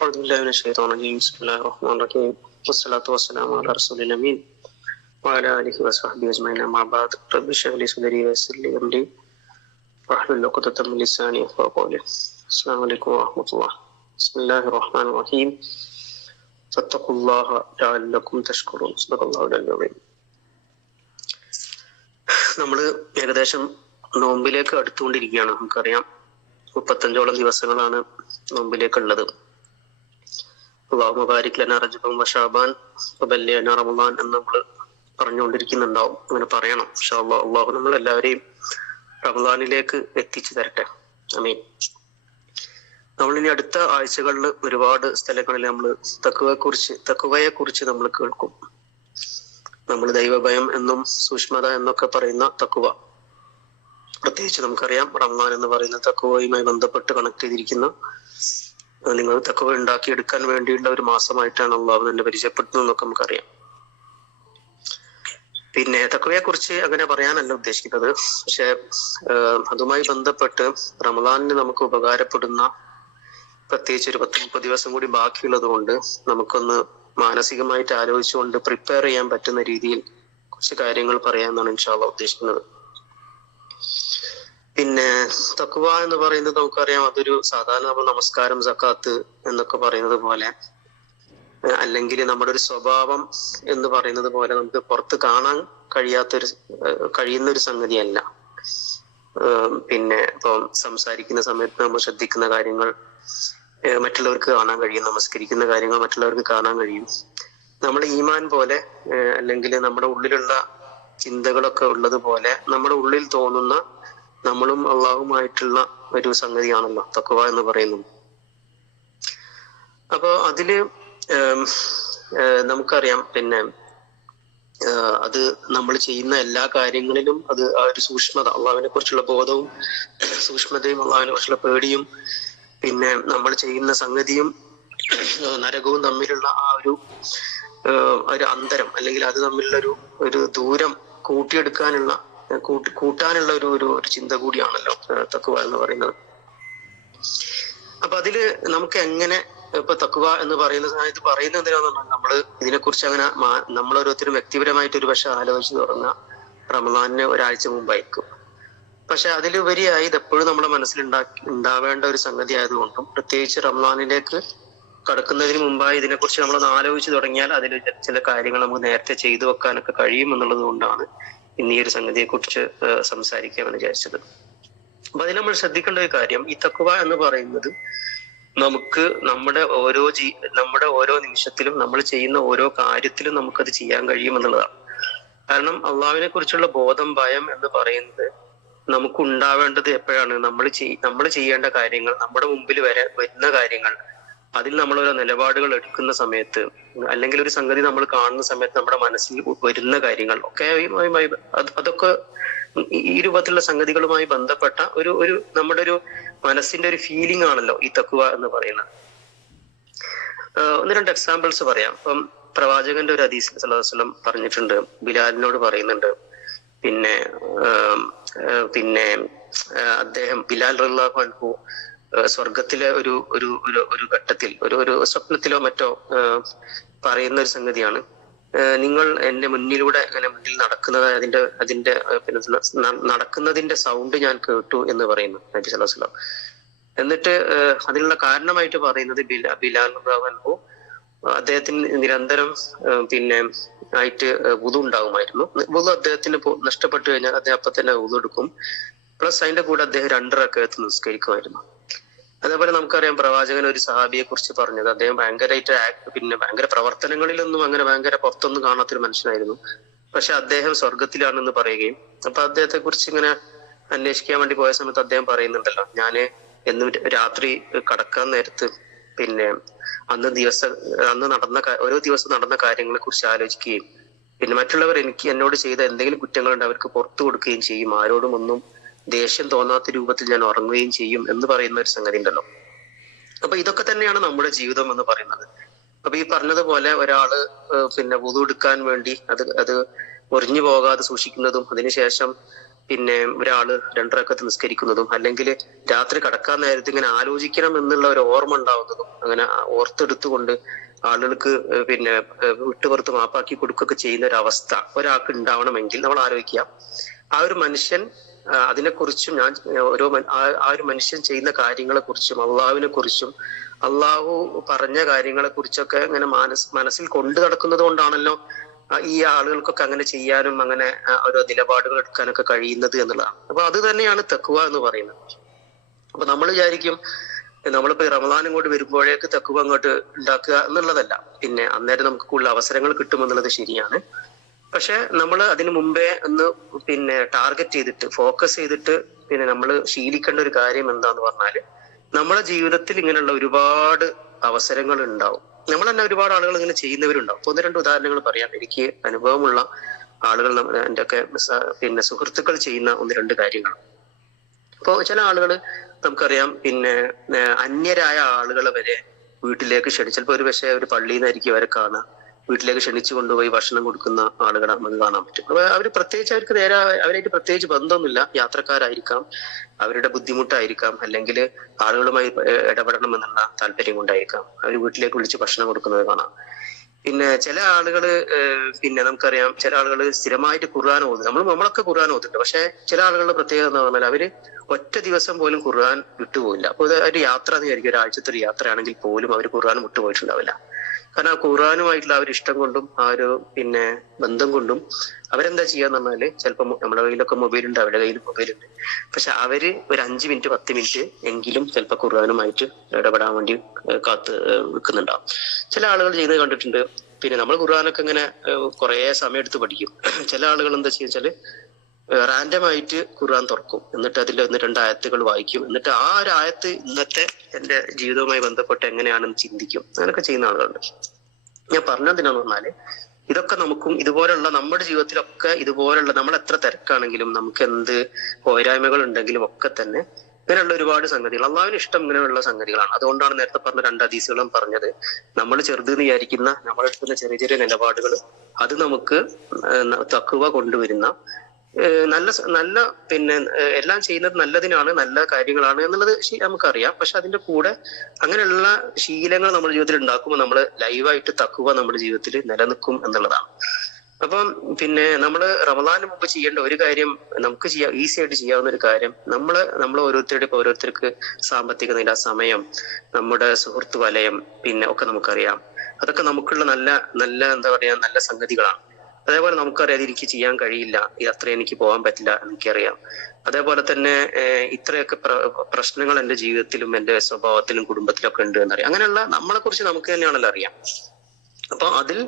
أعوذ بالله من الشيطان الرجيم. بسم الله الرحمن الرحيم والصلاة والسلام على رسول الأمين وعلى آله وصحبه أجمعين. أما بعد رب اشرح لي صدري ويسر لي أمري واحلل عقدة من لساني يفقهوا قولي. السلام عليكم ورحمة الله. بسم الله الرحمن الرحيم فاتقوا الله لعلكم تشكرون. صدق الله العظيم. നമ്മൾ ഏകദേശം നോമ്പിലേക്ക് അടുത്തുകൊണ്ടിരിക്കുകയാണ്. നമുക്കറിയാം 35ഓളം ദിവസങ്ങളാണ് നോമ്പിലേക്കുള്ളത്. അല്ലാഹുമ്മ ബാരിക് ലനാ റജബൻ വശഅബാൻ വബല്ലിഗ്നാ റമളാൻ എന്ന് നമ്മൾ പറഞ്ഞുകൊണ്ടിരിക്കുന്നുണ്ടാവും. അങ്ങനെ പറയണം ഇൻഷാ അല്ലാഹ്. അല്ലാഹു നമ്മൾ എല്ലാവരെയും റമളാനിലേക്ക് എത്തിച്ചു തരട്ടെ. ആമീൻ. നമ്മളിനി അടുത്ത ആഴ്ചകളിൽ ഒരുപാട് സ്ഥലങ്ങളിൽ നമ്മൾ തഖ്വയെ കുറിച്ച് നമ്മൾ കേൾക്കും. നമ്മൾ ദൈവഭയം എന്നും സൂക്ഷ്മത എന്നൊക്കെ പറയുന്ന തഖ്വ, പ്രത്യേകിച്ച് നമുക്കറിയാം റമളാൻ എന്ന് പറയുന്ന തഖ്വയുമായി ബന്ധപ്പെട്ട് കണക്ട് ചെയ്തിരിക്കുന്ന, നിങ്ങൾ തഖ്വ ഉണ്ടാക്കിയെടുക്കാൻ വേണ്ടിയുള്ള ഒരു മാസമായിട്ടാണ് അള്ളാഹു തന്നെ പരിചയപ്പെടുത്തുന്നത് എന്നൊക്കെ നമുക്കറിയാം. പിന്നെ തഖ്വയെ കുറിച്ച് അങ്ങനെ പറയാനല്ല ഉദ്ദേശിക്കുന്നത്. പക്ഷെ അതുമായി ബന്ധപ്പെട്ട് റമളാനിന് നമുക്ക് ഉപകാരപ്പെടുന്ന, പ്രത്യേകിച്ച് ഒരു 10-30 ദിവസം കൂടി ബാക്കിയുള്ളത് കൊണ്ട് നമുക്കൊന്ന് മാനസികമായിട്ട് ആലോചിച്ചുകൊണ്ട് പ്രിപ്പയർ ചെയ്യാൻ പറ്റുന്ന രീതിയിൽ കുറച്ച് കാര്യങ്ങൾ പറയാമെന്നാണ് ഇൻഷാ അല്ലാഹ് ഉദ്ദേശിക്കുന്നത്. പിന്നെ തഖ്വ എന്ന് പറയുന്നത് നമുക്കറിയാം, അതൊരു സാധാരണ നമ്മൾ നമസ്കാരം, സക്കാത്ത് എന്നൊക്കെ പറയുന്നത് പോലെ, അല്ലെങ്കിൽ നമ്മുടെ ഒരു സ്വഭാവം എന്ന് പറയുന്നത് പോലെ നമുക്ക് പുറത്ത് കാണാൻ കഴിയുന്ന ഒരു സംഗതിയല്ല. പിന്നെ ഇപ്പം സംസാരിക്കുന്ന സമയത്ത് നമ്മൾ ശ്രദ്ധിക്കുന്ന കാര്യങ്ങൾ മറ്റുള്ളവർക്ക് കാണാൻ കഴിയും, നമസ്കരിക്കുന്ന കാര്യങ്ങൾ മറ്റുള്ളവർക്ക് കാണാൻ കഴിയും. നമ്മുടെ ഈമാൻ പോലെ അല്ലെങ്കിൽ നമ്മുടെ ഉള്ളിലുള്ള ചിന്തകളൊക്കെ ഉള്ളത് പോലെ നമ്മുടെ ഉള്ളിൽ തോന്നുന്ന നമ്മളും അള്ളാഹുമായിട്ടുള്ള ഒരു സംഗതിയാണല്ലോ തഖ്വ എന്ന് പറയുന്നത്. അപ്പൊ അതില് നമുക്കറിയാം, പിന്നെ അത് നമ്മൾ ചെയ്യുന്ന എല്ലാ കാര്യങ്ങളിലും അത് ആ ഒരു സൂക്ഷ്മത, അള്ളാഹുവിനെ കുറിച്ചുള്ള ബോധവും സൂക്ഷ്മതയും അള്ളാഹുവിനെ കുറിച്ചുള്ള പേടിയും, പിന്നെ നമ്മൾ ചെയ്യുന്ന സംഗതിയും നരകവും തമ്മിലുള്ള ആ ഒരു അന്തരം, അല്ലെങ്കിൽ അത് തമ്മിലുള്ള ഒരു ദൂരം കൂട്ടാനുള്ള ഒരു ചിന്ത കൂടിയാണല്ലോ തഖ്വ എന്ന് പറയുന്നത്. അപ്പൊ അതില് നമുക്ക് എങ്ങനെ ഇപ്പൊ തഖ്വ എന്ന് പറയുന്ന സമയത്ത് പറയുന്നത് എന്തിനാന്ന് പറഞ്ഞാൽ, നമ്മള് ഇതിനെക്കുറിച്ച് അങ്ങനെ നമ്മളോരോരുത്തരും വ്യക്തിപരമായിട്ട് ഒരു പക്ഷെ ആലോചിച്ച് തുടങ്ങുക റമളാനിന് ഒരാഴ്ച മുമ്പായിരിക്കും. പക്ഷെ അതിലുപരിയായി ഇതെപ്പോഴും നമ്മുടെ മനസ്സിൽ ഉണ്ടാവേണ്ട ഒരു സംഗതി ആയതുകൊണ്ടും, പ്രത്യേകിച്ച് റമളാനിലേക്ക് കടക്കുന്നതിന് മുമ്പായി ഇതിനെക്കുറിച്ച് നമ്മളൊന്ന് ആലോചിച്ച് തുടങ്ങിയാൽ അതിൽ ചില കാര്യങ്ങൾ നമുക്ക് നേരത്തെ ചെയ്തു വെക്കാനൊക്കെ കഴിയും എന്നുള്ളത് കൊണ്ടാണ് ഇന്ന് ഈ ഒരു സംഗതിയെ കുറിച്ച് സംസാരിക്കാമെന്ന് വിചാരിച്ചത്. അപ്പൊ അതിൽ നമ്മൾ ശ്രദ്ധിക്കേണ്ട ഒരു കാര്യം, ഈ തഖ്വ എന്ന് പറയുന്നത് നമുക്ക് നമ്മുടെ ഓരോ നിമിഷത്തിലും നമ്മൾ ചെയ്യുന്ന ഓരോ കാര്യത്തിലും നമുക്കത് ചെയ്യാൻ കഴിയും എന്നുള്ളതാണ്. കാരണം അള്ളാഹുവിനെ കുറിച്ചുള്ള ബോധം, ഭയം എന്ന് പറയുന്നത് നമുക്ക് ഉണ്ടാവേണ്ടത് എപ്പോഴാണ്? നമ്മൾ ചെയ്യേണ്ട കാര്യങ്ങൾ, നമ്മുടെ മുമ്പിൽ വരുന്ന കാര്യങ്ങൾ, അതിൽ നമ്മൾ ഓരോ നിലപാടുകൾ എടുക്കുന്ന സമയത്ത്, അല്ലെങ്കിൽ ഒരു സംഗതി നമ്മൾ കാണുന്ന സമയത്ത് നമ്മുടെ മനസ്സിൽ വരുന്ന കാര്യങ്ങൾ ഒക്കെ അതൊക്കെ ഈ രൂപത്തിലുള്ള സംഗതികളുമായി ബന്ധപ്പെട്ട ഒരു നമ്മുടെ ഒരു മനസ്സിന്റെ ഒരു ഫീലിംഗ് ആണല്ലോ ഈ തഖ്വ എന്ന് പറയുന്നത്. 1-2 എക്സാമ്പിൾസ് പറയാം. ഇപ്പം പ്രവാചകന്റെ ഒരു ഹദീസ് സല്ലല്ലാഹു അലൈഹി വസല്ലം പറഞ്ഞിട്ടുണ്ട്, ബിലാലിനോട് പറയുന്നുണ്ട്. പിന്നെ അദ്ദേഹം ബിലാൽ റളിയല്ലാഹു അൻഹു സ്വർഗത്തിലെ ഒരു ഘട്ടത്തിൽ ഒരു സ്വപ്നത്തിലോ മറ്റോ പറയുന്ന ഒരു സംഗതിയാണ്, നിങ്ങൾ എന്റെ മുന്നിലൂടെ അങ്ങനെ മുന്നിൽ അതിന്റെ പിന്നെ നടക്കുന്നതിന്റെ സൗണ്ട് ഞാൻ കേട്ടു എന്ന് പറയുന്നു നബി സല്ലല്ലാഹു അലൈഹി വസല്ലം. എന്നിട്ട് അതിനുള്ള കാരണമായിട്ട് പറയുന്നത് ബിലാൽ റളിയല്ലാഹു അൻഹു അദ്ദേഹത്തിന് നിരന്തരം പിന്നെ ആയിട്ട് വുളു ഉണ്ടാകുമായിരുന്നു. വുളു അദ്ദേഹത്തിന് നഷ്ടപ്പെട്ടു കഴിഞ്ഞാൽ അദ്ദേഹം അപ്പൊ തന്നെ വുളു എടുക്കും. പ്ലസ് അതിന്റെ കൂടെ അദ്ദേഹം 2 റക്അത്ത് നിസ്കരിക്കുമായിരുന്നു. അതേപോലെ നമുക്കറിയാം, പ്രവാചകൻ ഒരു സഹാബിയെ കുറിച്ച് പറഞ്ഞത്, അദ്ദേഹം ഭയങ്കര പ്രവർത്തനങ്ങളിലൊന്നും അങ്ങനെ ഭയങ്കര പുറത്തൊന്നും കാണാത്തൊരു മനുഷ്യനായിരുന്നു. പക്ഷെ അദ്ദേഹം സ്വർഗത്തിലാണെന്ന് പറയുകയും, അപ്പൊ അദ്ദേഹത്തെ കുറിച്ച് ഇങ്ങനെ അന്വേഷിക്കാൻ വേണ്ടി പോയ സമയത്ത് അദ്ദേഹം പറയുന്നുണ്ടല്ലോ, ഞാന് എന്നും രാത്രി കടക്കാൻ നേരത്ത് പിന്നെ ഓരോ ദിവസം നടന്ന കാര്യങ്ങളെ കുറിച്ച് ആലോചിക്കുകയും, പിന്നെ മറ്റുള്ളവർ എന്നോട് ചെയ്ത എന്തെങ്കിലും കുറ്റങ്ങളുണ്ട് അവർക്ക് പുറത്തു കൊടുക്കുകയും ചെയ്യും, ആരോടും ഒന്നും ദേഷ്യം തോന്നാത്ത രൂപത്തിൽ ഞാൻ ഉറങ്ങുകയും ചെയ്യും എന്ന് പറയുന്ന ഒരു സംഗതി ഉണ്ടല്ലോ. അപ്പൊ ഇതൊക്കെ തന്നെയാണ് നമ്മുടെ ജീവിതം എന്ന് പറയുന്നത്. അപ്പൊ ഈ പറഞ്ഞതുപോലെ ഒരാള് പിന്നെ വുളു എടുക്കാൻ വേണ്ടി അത് ഒറിഞ്ഞു പോകാതെ സൂക്ഷിക്കുന്നതും, അതിനുശേഷം പിന്നെ ഒരാള് 2 റക്അത്ത് നിസ്കരിക്കുന്നതും, അല്ലെങ്കിൽ രാത്രി കടക്കാൻ നേരത്ത് ഇങ്ങനെ ആലോചിക്കണം എന്നുള്ള ഒരു ഓർമ്മ ഉണ്ടാവുന്നതും, അങ്ങനെ ഓർത്തെടുത്തുകൊണ്ട് ആളുകൾക്ക് പിന്നെ വിട്ടുപുറത്ത് മാപ്പാക്കി കൊടുക്കുകയൊക്കെ ചെയ്യുന്ന ഒരു അവസ്ഥ ഒരാൾക്ക് ഉണ്ടാവണമെങ്കിൽ നമ്മൾ ആലോചിക്കുക, ആ ഒരു മനുഷ്യൻ അതിനെക്കുറിച്ചും ആ ഒരു മനുഷ്യൻ ചെയ്യുന്ന കാര്യങ്ങളെ കുറിച്ചും അള്ളാഹുവിനെ കുറിച്ചും അള്ളാഹു പറഞ്ഞ കാര്യങ്ങളെ കുറിച്ചൊക്കെ ഇങ്ങനെ മനസ്സിൽ കൊണ്ടു നടക്കുന്നത് കൊണ്ടാണല്ലോ ഈ ആളുകൾക്കൊക്കെ അങ്ങനെ ചെയ്യാനും അങ്ങനെ ഓരോ നിലപാടുകൾ എടുക്കാനൊക്കെ കഴിയുന്നത് എന്നുള്ളതാണ്. അപ്പൊ അത് തന്നെയാണ് തഖ്വ എന്ന് പറയുന്നത്. അപ്പൊ നമ്മൾ വിചാരിക്കും നമ്മളിപ്പോ റമദാൻ ഇങ്ങോട്ട് വരുമ്പോഴേക്ക് തഖ്വ അങ്ങോട്ട് ഉണ്ടാക്കുക എന്നുള്ളതല്ല. പിന്നെ അന്നേരം നമുക്ക് കൂടുതൽ അവസരങ്ങൾ കിട്ടുമെന്നുള്ളത് ശരിയാണ്. പക്ഷെ നമ്മൾ അതിനു മുമ്പേ ഒന്ന് പിന്നെ ടാർഗറ്റ് ചെയ്തിട്ട് ഫോക്കസ് ചെയ്തിട്ട് പിന്നെ നമ്മൾ ശീലിക്കേണ്ട ഒരു കാര്യം എന്താന്ന് പറഞ്ഞാല്, നമ്മളെ ജീവിതത്തിൽ ഇങ്ങനെയുള്ള ഒരുപാട് അവസരങ്ങൾ ഉണ്ടാവും. നമ്മൾ തന്നെ ഒരുപാട് ആളുകൾ ഇങ്ങനെ ചെയ്യുന്നവരുണ്ടാവും. 1-2 ഉദാഹരണങ്ങൾ പറയാം. എനിക്ക് അനുഭവമുള്ള ആളുകൾ എൻ്റെ ഒക്കെ പിന്നെ സുഹൃത്തുക്കൾ ചെയ്യുന്ന 1-2 കാര്യങ്ങൾ. ഇപ്പോ ചില ആളുകൾ നമുക്കറിയാം, പിന്നെ അന്യരായ ആളുകളെ വരെ വീട്ടിലേക്ക് ചിലപ്പോൾ ഒരു പക്ഷേ ഒരു പള്ളിയിൽ നിന്നായിരിക്കും അവരെ കാണുക, വീട്ടിലേക്ക് ക്ഷണിച്ചു കൊണ്ടുപോയി ഭക്ഷണം കൊടുക്കുന്ന ആളുകളെ നമുക്ക് കാണാൻ പറ്റും. അപ്പൊ അവർക്ക് നേരെ അവരായിട്ട് പ്രത്യേകിച്ച് ബന്ധമൊന്നുമില്ല, യാത്രക്കാരായിരിക്കാം, അവരുടെ ബുദ്ധിമുട്ടായിരിക്കാം, അല്ലെങ്കിൽ ആളുകളുമായി ഇടപെടണം എന്നുള്ള താല്പര്യം കൊണ്ടായിരിക്കാം അവർ വീട്ടിലേക്ക് വിളിച്ച് ഭക്ഷണം കൊടുക്കുന്നത് കാണാം. പിന്നെ ചില ആളുകള് പിന്നെ നമുക്കറിയാം, ചില ആളുകൾ സ്ഥിരമായിട്ട് ഖുർആൻ ഓതും. നമ്മളൊക്കെ ഖുർആൻ ഓതുന്നുണ്ട്. പക്ഷെ ചില ആളുകളുടെ പ്രത്യേകത എന്ന് പറഞ്ഞാൽ അവര് ഒറ്റ ദിവസം പോലും ഖുർആൻ വിട്ടുപോകില്ല. അപ്പൊ ഒരു യാത്ര എന്ന് വിചാരിക്കും, ഒരാഴ്ചത്തെ ഒരു യാത്രയാണെങ്കിൽ പോലും അവർ ഖുർആൻ വിട്ടുപോയിട്ടുണ്ടാവില്ല. കാരണം ആ ഖുർആനുമായിട്ടുള്ള ആ ഒരു ഇഷ്ടം കൊണ്ടും ആ ഒരു പിന്നെ ബന്ധം കൊണ്ടും അവരെന്താ ചെയ്യാന്ന് പറഞ്ഞാല്, ചിലപ്പോൾ നമ്മുടെ കയ്യിലൊക്കെ മൊബൈലുണ്ട്, അവരുടെ കയ്യിൽ മൊബൈലുണ്ട്, പക്ഷെ അവര് ഒരു 5 മിനിറ്റ് 10 മിനിറ്റ് എങ്കിലും ചിലപ്പോൾ ഖുർആനുമായിട്ട് ഇടപെടാൻ വേണ്ടി കാത്ത് നിൽക്കുന്നുണ്ടാവും. ചില ആളുകൾ ചെയ്യുന്നത് കണ്ടിട്ടുണ്ട്. പിന്നെ നമ്മൾ ഖുർആനൊക്കെ ഇങ്ങനെ കുറെ സമയം എടുത്ത് പഠിക്കും. ചില ആളുകൾ എന്താ ചെയ്യുക റാൻഡമായിട്ട് ഖുർആൻ തുറക്കും, എന്നിട്ട് അതിൽ 1-2 ആയത്തുകൾ വായിക്കും, എന്നിട്ട് ആ ഒരു ആയത്ത് ഇന്നത്തെ എന്റെ ജീവിതവുമായി ബന്ധപ്പെട്ട് എങ്ങനെയാണെന്ന് ചിന്തിക്കും. അങ്ങനെയൊക്കെ ചെയ്യുന്ന ആളുകളുണ്ട്. ഞാൻ പറഞ്ഞതെന്തിനാന്ന് പറഞ്ഞാല്, ഇതൊക്കെ നമുക്കും ഇതുപോലുള്ള നമ്മുടെ ജീവിതത്തിലൊക്കെ ഇതുപോലുള്ള നമ്മൾ എത്ര തിരക്കാണെങ്കിലും നമുക്ക് എന്ത് പോരായ്മകൾ ഉണ്ടെങ്കിലും ഒക്കെ തന്നെ ഇങ്ങനെയുള്ള ഒരുപാട് സംഗതികൾ അള്ളാഹുവിന് ഇഷ്ടം ഇങ്ങനെയുള്ള സംഗതികളാണ്. അതുകൊണ്ടാണ് നേരത്തെ പറഞ്ഞ 2 ഹദീസുകളും പറഞ്ഞത്, നമ്മൾ ചെറുതെന്ന് വിചാരിക്കുന്ന നമ്മളെടുക്കുന്ന ചെറിയ ചെറിയ നിലപാടുകൾ അത് നമുക്ക് തഖ്വ കൊണ്ടുവരുന്ന നല്ല പിന്നെ എല്ലാം ചെയ്യുന്നത് നല്ലതിനാണ്, നല്ല കാര്യങ്ങളാണ് എന്നുള്ളത് നമുക്കറിയാം. പക്ഷെ അതിന്റെ കൂടെ അങ്ങനെയുള്ള ശീലങ്ങൾ നമ്മുടെ ജീവിതത്തിൽ ഉണ്ടാക്കുമ്പോൾ നമ്മൾ ലൈവായിട്ട് തഖ്വ നമ്മുടെ ജീവിതത്തിൽ നിലനിൽക്കും എന്നുള്ളതാണ്. അപ്പം പിന്നെ നമ്മള് റമദാനിന് മുമ്പ് ചെയ്യേണ്ട ഒരു കാര്യം, നമുക്ക് ഈസി ആയിട്ട് ചെയ്യാവുന്ന ഒരു കാര്യം, നമ്മൾ ഓരോരുത്തർക്ക് സാമ്പത്തിക നില, സമയം, നമ്മുടെ സുഹൃത്ത് വലയം പിന്നെ ഒക്കെ നമുക്കറിയാം. അതൊക്കെ നമുക്കുള്ള നല്ല എന്താ പറയാ നല്ല സംഗതികളാണ്. അതേപോലെ നമുക്കറിയാം എനിക്ക് ചെയ്യാൻ കഴിയില്ല, അത്ര എനിക്ക് പോകാൻ പറ്റില്ല എനിക്കറിയാം. അതേപോലെ തന്നെ ഇത്രയൊക്കെ പ്രശ്നങ്ങൾ എന്റെ ജീവിതത്തിലും എന്റെ സ്വഭാവത്തിലും കുടുംബത്തിലും ഒക്കെ ഉണ്ട് എന്നറിയാം. അങ്ങനെയുള്ള നമ്മളെ കുറിച്ച് നമുക്ക് തന്നെയാണല്ലോ അറിയാം. അപ്പൊ അതിൽ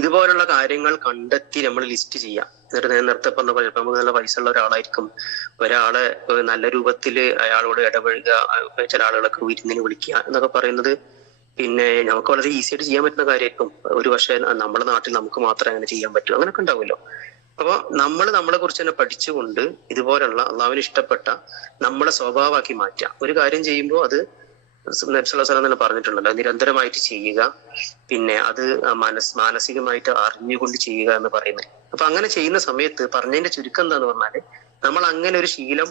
ഇതുപോലുള്ള കാര്യങ്ങൾ കണ്ടെത്തി നമ്മൾ ലിസ്റ്റ് ചെയ്യാം. എന്നിട്ട് നേരത്തെ പറഞ്ഞ പോലെ ചിലപ്പോൾ നമുക്ക് നല്ല പൈസ ഉള്ള ഒരാളായിരിക്കും, ഒരാളെ നല്ല രൂപത്തില് അയാളോട് ഇടപഴകുക, ചില ആളുകളൊക്കെ വിരുന്നിന് വിളിക്കുക എന്നൊക്കെ പറയുന്നത് പിന്നെ നമുക്ക് വളരെ ഈസി ആയിട്ട് ചെയ്യാൻ പറ്റുന്ന കാര്യമായിരിക്കും. ഒരു പക്ഷേ നമ്മുടെ നാട്ടിൽ നമുക്ക് മാത്രമേ അങ്ങനെ ചെയ്യാൻ പറ്റൂ, അങ്ങനെയൊക്കെ ഉണ്ടാവുമല്ലോ. അപ്പൊ നമ്മളെ കുറിച്ച് തന്നെ പഠിച്ചുകൊണ്ട് ഇതുപോലുള്ള അള്ളാഹുവിന് ഇഷ്ടപ്പെട്ട നമ്മളെ സ്വഭാവമാക്കി മാറ്റാം. ഒരു കാര്യം ചെയ്യുമ്പോൾ അത് നബി സല്ലല്ലാഹു അലൈഹി വസല്ലം തന്നെ പറഞ്ഞിട്ടുണ്ടല്ലോ, നിരന്തരമായിട്ട് ചെയ്യുക, പിന്നെ അത് മാനസികമായിട്ട് അറിഞ്ഞുകൊണ്ട് ചെയ്യുക എന്ന് പറയുന്നത്. അപ്പൊ അങ്ങനെ ചെയ്യുന്ന സമയത്ത് പറഞ്ഞതിന്റെ ചുരുക്കം എന്താന്ന് പറഞ്ഞാല്, നമ്മൾ അങ്ങനെ ഒരു ശീലം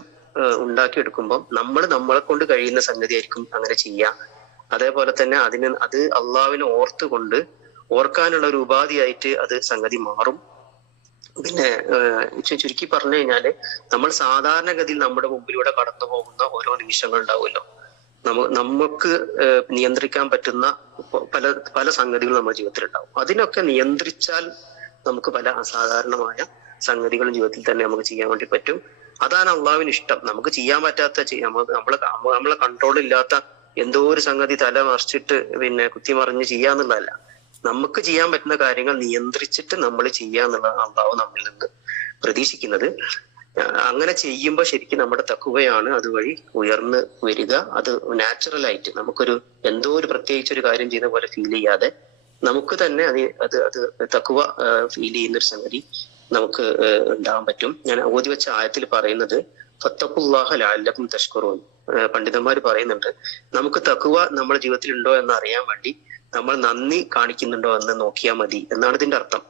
ഉണ്ടാക്കിയെടുക്കുമ്പോൾ നമ്മളെ കൊണ്ട് കഴിയുന്ന സംഗതി ആയിരിക്കും അങ്ങനെ ചെയ്യുക. അതേപോലെ തന്നെ അത് അള്ളാഹുവിനെ ഓർക്കാനുള്ള ഒരു ഉപാധിയായിട്ട് അത് സംഗതി മാറും. പിന്നെ ചുരുക്കി പറഞ്ഞു കഴിഞ്ഞാല്, നമ്മൾ സാധാരണഗതിയിൽ നമ്മുടെ മുമ്പിലൂടെ കടന്നു പോകുന്ന ഓരോ നിമിഷങ്ങൾ ഉണ്ടാവുമല്ലോ, നമുക്ക് നിയന്ത്രിക്കാൻ പറ്റുന്ന പല സംഗതികളും നമ്മുടെ ജീവിതത്തിൽ ഉണ്ടാവും. അതിനൊക്കെ നിയന്ത്രിച്ചാൽ നമുക്ക് പല അസാധാരണമായ സംഗതികളും ജീവിതത്തിൽ തന്നെ നമുക്ക് ചെയ്യാൻ വേണ്ടി പറ്റും. അതാണ് അള്ളാഹുവിന് ഇഷ്ടം. നമുക്ക് ചെയ്യാൻ പറ്റാത്ത നമ്മളെ കൺട്രോൾ ഇല്ലാത്ത എന്തോ ഒരു സംഗതി തല മറിച്ചിട്ട് പിന്നെ കുത്തിമറിഞ്ഞ് ചെയ്യാന്നുള്ളതല്ല, നമുക്ക് ചെയ്യാൻ പറ്റുന്ന കാര്യങ്ങൾ നിയന്ത്രിച്ചിട്ട് നമ്മൾ ചെയ്യാന്നുള്ളതാണ് അള്ളാഹു നമ്മിൽ നിന്ന് പ്രതീക്ഷിക്കുന്നത്. അങ്ങനെ ചെയ്യുമ്പോൾ ശരിക്കും നമ്മുടെ തഖ്വയാണ് അതുവഴി ഉയർന്നു വരിക. അത് നാച്ചുറൽ ആയിട്ട് നമുക്കൊരു എന്തോ ഒരു പ്രത്യേകിച്ച് ഒരു കാര്യം ചെയ്യുന്ന പോലെ ഫീൽ ചെയ്യാതെ നമുക്ക് തന്നെ അത് തഖ്വ ഫീൽ ചെയ്യുന്ന ഒരു സംഗതി നമുക്ക് ഉണ്ടാവാൻ പറ്റും. ഞാൻ ഓതി വെച്ച ആയത്തിൽ പറയുന്നത് ഫത്തഖുല്ലാഹ ലഅല്ലകും തഷ്കുറൂൻ. പണ്ഡിതന്മാർ പറയുന്നുണ്ട്, നമുക്ക് തഖ്വ നമ്മുടെ ജീവിതത്തിൽ ഉണ്ടോ എന്ന് അറിയാൻ വേണ്ടി നമ്മൾ നന്ദി കാണിക്കുന്നുണ്ടോ എന്ന് നോക്കിയാൽ മതി എന്നാണ് ഇതിന്റെ അർത്ഥം.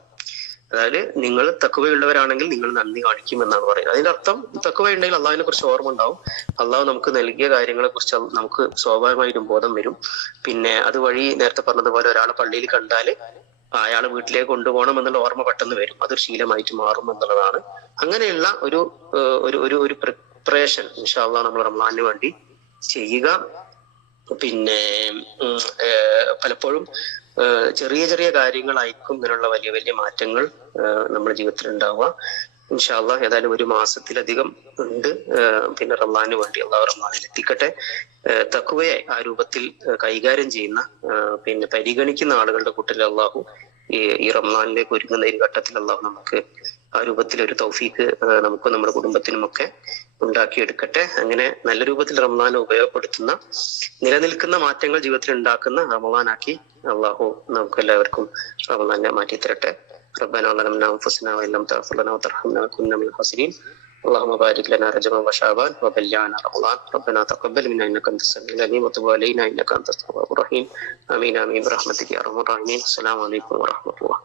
അതായത് നിങ്ങൾ തഖ്വയുള്ളവരാണെങ്കിൽ നിങ്ങൾ നന്ദി കാണിക്കും എന്നാണ് പറയുന്നത്. അതിന്റെ അർത്ഥം തഖ്വ ഉണ്ടെങ്കിൽ അള്ളാഹിനെ കുറിച്ച് ഓർമ്മ ഉണ്ടാവും, അള്ളാഹു നമുക്ക് നൽകിയ കാര്യങ്ങളെ കുറിച്ച് നമുക്ക് സ്വാഭാവികമായിട്ടും ബോധം വരും. പിന്നെ അതുവഴി നേരത്തെ പറഞ്ഞതുപോലെ ഒരാളെ പള്ളിയിൽ കണ്ടാല് അയാളെ വീട്ടിലേക്ക് കൊണ്ടുപോകണം എന്നുള്ള ഓർമ്മ പെട്ടെന്ന് വരും, അതൊരു ശീലമായിട്ട് മാറും എന്നുള്ളതാണ്. അങ്ങനെയുള്ള ഒരു ഒരു ഒരു പ്രിപ്പറേഷൻ ഇൻഷാ അള്ളാഹ് നമ്മൾ റമളാനിന് വേണ്ടി ചെയ്യുക. പിന്നെ പലപ്പോഴും ചെറിയ ചെറിയ കാര്യങ്ങളായിരിക്കും ഇതിനുള്ള വലിയ വലിയ മാറ്റങ്ങൾ നമ്മുടെ ജീവിതത്തിൽ ഉണ്ടാവുക. ഇൻഷാ അള്ളാഹ് ഏതായാലും ഒരു മാസത്തിലധികം ഉണ്ട്. പിന്നെ റമളാനിന് വേണ്ടി അള്ളാഹു റമളാനിൽ എത്തിക്കട്ടെ. തഖ്വയെ ആ രൂപത്തിൽ കൈകാര്യം ചെയ്യുന്ന പിന്നെ പരിഗണിക്കുന്ന ആളുകളുടെ കൂട്ടത്തിൽ അള്ളാഹു ഈ റമളാനിലേക്ക് ഒരുങ്ങുന്ന ഒരു ഘട്ടത്തിൽ അള്ളാഹു നമുക്ക് ആ രൂപത്തിൽ ഒരു തൗഫീക്ക് നമുക്കും നമ്മുടെ കുടുംബത്തിനുമൊക്കെ ഉണ്ടാക്കിയെടുക്കട്ടെ. അങ്ങനെ നല്ല രൂപത്തിൽ റമളാനെ ഉപയോഗപ്പെടുത്തുന്ന നിലനിൽക്കുന്ന മാറ്റങ്ങൾ ജീവിതത്തിൽ ഉണ്ടാക്കുന്ന റമളാനാക്കി അള്ളാഹു നമുക്ക് എല്ലാവർക്കും റമളാനെ മാറ്റി തരട്ടെ. ربنا ظلمنا انفسنا وان لم تغفر لنا وترحمنا لنكونن من الخاسرين. اللهم بارك لنا رجبا وشعبان وبلغنا رمضان. ربنا تقبل منا انك انت السميع العليم وتب علينا انك انت التواب الرحيم. امين امين برحمتك يا ارحم الراحمين. السلام عليكم ورحمه الله.